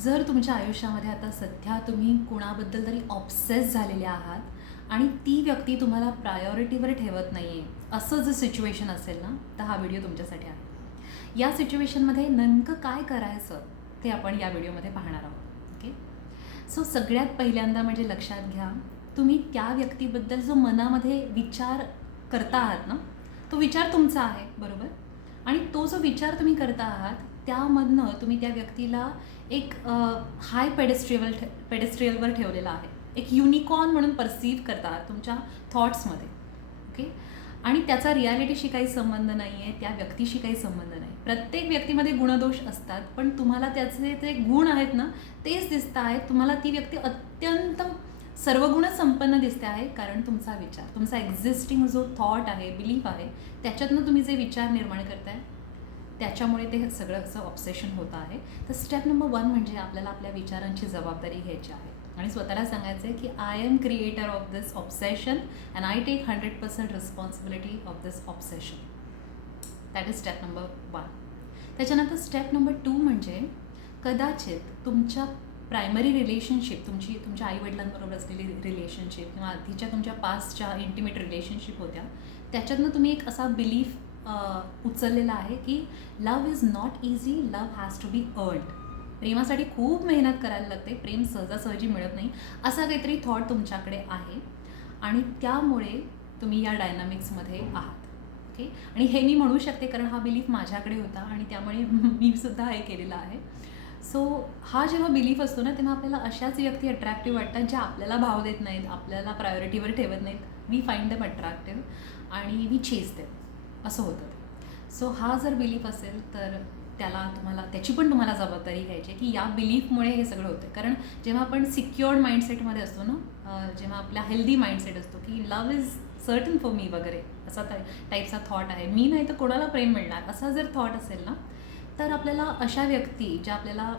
जर तुमच्या आयुष्यामध्ये आता सध्या तुम्ही कुणाबद्दल तरी ऑब्सेस झालेले आहात आणि ती व्यक्ती तुम्हाला प्रायोरिटीवर ठेवत नाही आहे, असं जर सिच्युएशन असेल ना, तर हा व्हिडिओ तुमच्यासाठी आहे. या सिच्युएशनमध्ये नेमकं काय करायचं ते आपण या व्हिडिओमध्ये पाहणार आहोत. ओके. सो सगळ्यात पहिल्यांदा म्हणजे लक्षात घ्या, तुम्ही त्या व्यक्तीबद्दल जो मनामध्ये विचार करता आहात ना, तो विचार तुमचा आहे, बरोबर. आणि तो जो विचार तुम्ही करता आहात त्यामधनं तुम्ही त्या व्यक्तीला एक हाय पेडेस्ट्रियलवर ठेवलेला आहे, एक युनिकॉर्न म्हणून परसीव्ह करता आहात तुमच्या थॉट्समध्ये. ओके. आणि त्याचा रियालिटीशी काही संबंध नाही आहे, त्या व्यक्तीशी काही संबंध नाही. प्रत्येक व्यक्तीमध्ये गुणदोष असतात, पण तुम्हाला त्याचे ते गुण आहेत ना, तेच दिसत आहेत. तुम्हाला ती व्यक्ती अत्यंत सर्वगुण संपन्न दिसते आहे, कारण तुमचा विचार, तुमचा एक्झिस्टिंग जो थॉट आहे, बिलीफ आहे, त्याच्यातनं तुम्ही जे विचार निर्माण करताय त्याच्यामुळे ते सगळं असं ऑब्सेशन होतं आहे. तर स्टेप नंबर 1 म्हणजे आपल्याला आपल्या विचारांची जबाबदारी घ्यायची आहे आणि स्वतःला सांगायचं आहे की I am creator of this obsession and I take 100% responsibility of this obsession. That is step number 1. त्याच्यानंतर स्टेप नंबर 2 म्हणजे कदाचित तुमच्या प्रायमरी रिलेशनशिप, तुमच्या आईवडिलांबरोबर असलेली रिलेशनशिप किंवा आधीच्या तुमच्या पास्टच्या इंटिमेट रिलेशनशिप होत्या, त्याच्यातनं तुम्ही एक असा बिलीफ उचललेला आहे की love is not easy, love has to be earned. प्रेमासाठी खूप मेहनत करायला लागते, प्रेम सहजासहजी मिळत नाही, असा काहीतरी थॉट तुमच्याकडे आहे आणि त्यामुळे तुम्ही या डायनामिक्समध्ये आहात. ओके. आणि हे मी म्हणू शकते कारण हा बिलीफ माझ्याकडे होता आणि त्यामुळे मी सुद्धा हे केलेलं आहे. सो हा जेव्हा बिलीफ असतो ना, तेव्हा आपल्याला अशाच व्यक्ती अट्रॅक्टिव्ह वाटतात ज्या आपल्याला भाव देत नाहीत, आपल्याला प्रायोरिटीवर ठेवत नाहीत. वी फाइंड देम अट्रॅक्टिव्ह आणि वी चेस देम, असं होतं ते. सो हा जर बिलीफ असेल तर त्याची पण तुम्हाला जबाबदारी घ्यायची आहे की या बिलीफमुळे हे सगळं होतं. कारण जेव्हा आपण सिक्युअर्ड माइंडसेटमध्ये असतो ना, जेव्हा आपला हेल्दी माइंडसेट असतो की लव्ह इज सर्टन फॉर मी वगैरे, असा टाईपचा थॉट आहे, मी नाही तर कोणाला प्रेम मिळणार, असा जर थॉट असेल ना, तर आपल्याला अशा व्यक्ती ज्या आपल्याला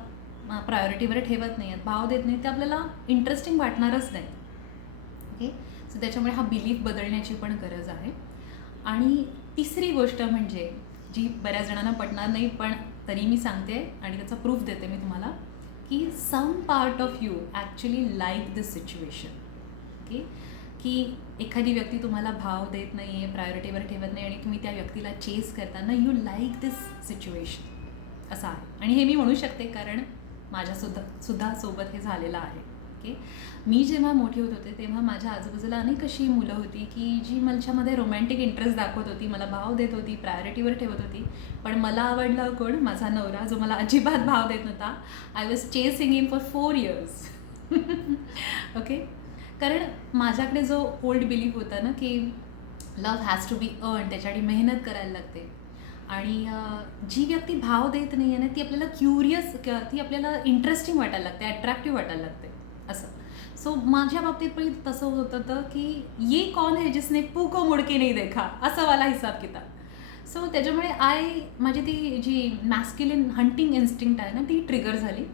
प्रायोरिटीवर ठेवत नाही आहेत, भाव देत नाही, ते आपल्याला इंटरेस्टिंग वाटणारच नाही. ओके. सो त्याच्यामुळे हा बिलीफ बदलण्याची पण गरज आहे. आणि तिसरी गोष्ट म्हणजे जी बऱ्याच जणांना पटणार नाही, पण तरी मी सांगते आणि त्याचा प्रूफ देते मी तुम्हाला, की some part of you actually like this situation. Okay. की एखादी व्यक्ती तुम्हाला भाव देत नाही आहे, प्रायोरिटीवर ठेवत नाही आणि तुम्ही त्या व्यक्तीला चेस करताना यू लाईक दिस सिच्युएशन, असं आहे. आणि हे मी म्हणू शकते कारण माझ्यासुद्धा सोबत हे झालेलं आहे. ओके. मी जेव्हा मोठी होत होते तेव्हा माझ्या आजूबाजूला अनेक अशी मुलं होती की जी माझ्यामध्ये रोमॅन्टिक इंटरेस्ट दाखवत होती, मला भाव देत होती, प्रायोरिटीवर ठेवत होती, पण मला आवडलं कोण? माझा नवरा, जो मला अजिबात भाव देत नव्हता. I was chasing him for 4 years. Okay. कारण माझ्याकडे जो ओल्ड बिलीफ होता ना की love has to be earn, त्याच्यासाठी मेहनत करायला लागते आणि जी व्यक्ती भाव देत नाही आहे ना, ती आपल्याला क्युरियस, ती आपल्याला इंटरेस्टिंग वाटायला लागते, अट्रॅक्टिव्ह वाटायला लागते, असं. सो माझ्या बाबतीत पण तसं होत होतं की ये कौन है जिसने पू को मुड़ के नहीं देखा, असं वाला हिसाब किताब. सो त्याच्यामुळे माझी ती जी मॅस्क्युलिन हंटिंग इन्स्टिंक्ट आहे ना, ती ट्रिगर झाली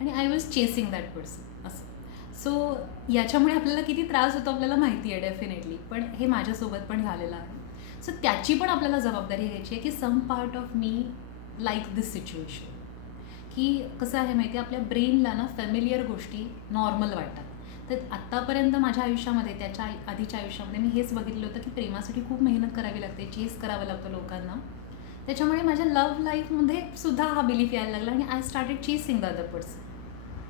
आणि I was chasing that person, असं. सो याच्यामुळे आपल्याला किती त्रास होतो आपल्याला माहिती आहे डेफिनेटली, पण हे माझ्यासोबत पण झालेलं आहे. सो त्याची पण आपल्याला जबाबदारी घ्यायची आहे की some part of me like this situation. की कसं आहे माहिती आहे, आपल्या ब्रेनला ना फॅमिलियर गोष्टी नॉर्मल वाटतात. तर आत्तापर्यंत माझ्या आयुष्यामध्ये, त्याच्या आधीच्या आयुष्यामध्ये मी हेच बघितलं होतं की प्रेमासाठी खूप मेहनत करावी लागते, चेस करावं लागतं लोकांना. त्याच्यामुळे माझ्या लव्ह लाईफमध्ये सुद्धा हा बिलीफ यायला लागला आणि I started chasing the other person.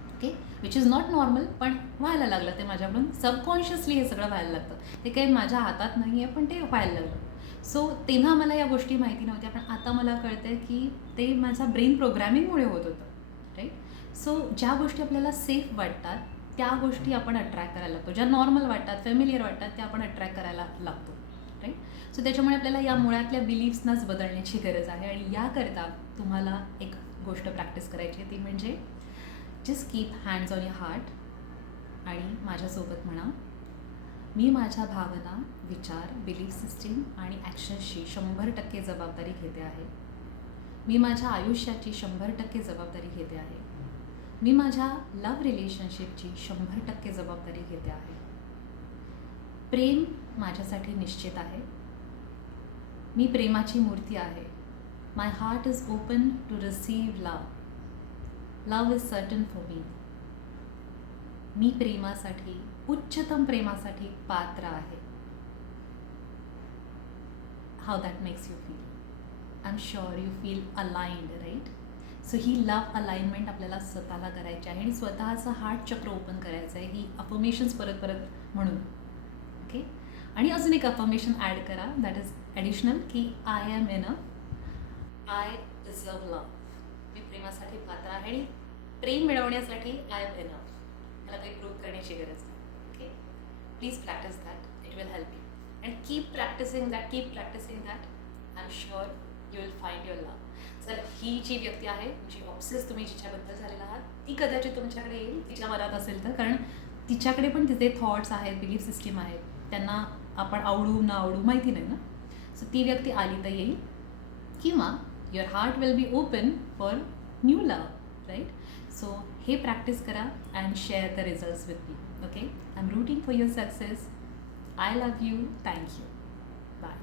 Okay. Which is not normal, पण व्हायला लागलं ते माझ्याकडून. सबकॉन्शियसली हे सगळं व्हायला लागतं, ते काही माझ्या हातात नाही आहे, पण ते व्हायला लागलं. सो तेव्हा मला या गोष्टी माहिती नव्हत्या, पण आता मला कळतं आहे की ते माझा ब्रेन प्रोग्रॅमिंगमुळे होत होतं, राईट. सो ज्या गोष्टी आपल्याला सेफ वाटतात त्या गोष्टी आपण अट्रॅक्ट करायला लागतो, ज्या नॉर्मल वाटतात, फॅमिलियर वाटतात, त्या आपण अट्रॅक्ट करायला लागतो, राईट. सो त्याच्यामुळे आपल्याला या मुळातल्या बिलीफ्सनाच बदलण्याची गरज आहे आणि याकरता तुम्हाला एक गोष्ट प्रॅक्टिस करायची आहे, ती म्हणजे just keep hands on your heart आणि माझ्यासोबत म्हणा, मी माझ्या भावना, विचार, बिलीफ सिस्टीम आणि ॲक्शन्सची 100% जबाबदारी घेते आहे. मी माझ्या आयुष्याची 100% जबाबदारी घेते आहे. मी माझ्या लव्ह रिलेशनशिपची 100% जबाबदारी घेते आहे. प्रेम माझ्यासाठी निश्चित आहे. मी प्रेमाची मूर्ती आहे. My heart is open to receive love. Love is certain for me प्रेमासाठी, उच्चतम प्रेमासाठी पात्र आहे. How that makes you feel? I am sure you feel aligned, right? So ही लव्ह अलाइनमेंट आपल्याला स्वतःला करायची आहे आणि स्वतःचं हार्ट चक्र ओपन करायचं आहे. ही अफर्मेशन्स परत परत म्हणून. ओके. आणि अजून एक अफर्मेशन ॲड करा, दॅट इज ॲडिशनल, की I am enough, I deserve love. मी प्रेमासाठी पात्र आहे आणि प्रेम मिळवण्यासाठी आय एम इनफ. मला काही प्रूव्ह करण्याची गरज नाही. Okay. Please practice that, it will help you. And keep practicing that. I am sure you will find your love. तर ही जी व्यक्ती आहे, जी ऑब्सेस तुम्ही जिच्याबद्दल झालेला आहात, ती कदाचित तुमच्याकडे येईल, तिच्या मनात असेल तर. कारण तिच्याकडे पण तिचे थॉट्स आहेत, बिलीफ सिस्टीम आहेत, त्यांना आपण आवडू ना आवडू माहिती नाही ना. सो ती व्यक्ती आली तर येईल, किंवा your heart will be open for new love, right? So हे प्रॅक्टिस करा and share the results with me. Okay. I am rooting for your success. I love you. Thank you. Bye.